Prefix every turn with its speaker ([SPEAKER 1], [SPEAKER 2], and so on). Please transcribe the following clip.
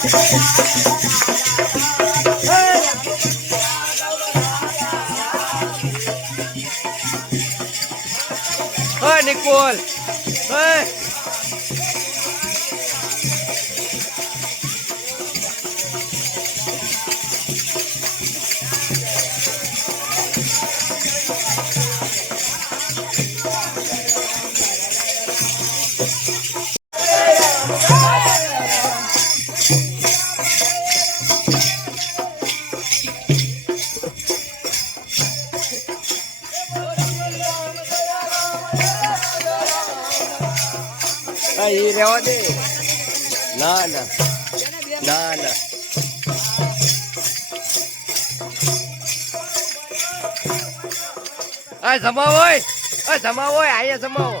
[SPEAKER 1] Hey, Nicole! Hey! હા એ રહેવા દે. ના ના. ના ના. આ જમાવો આ જમાવો આયા જમાવો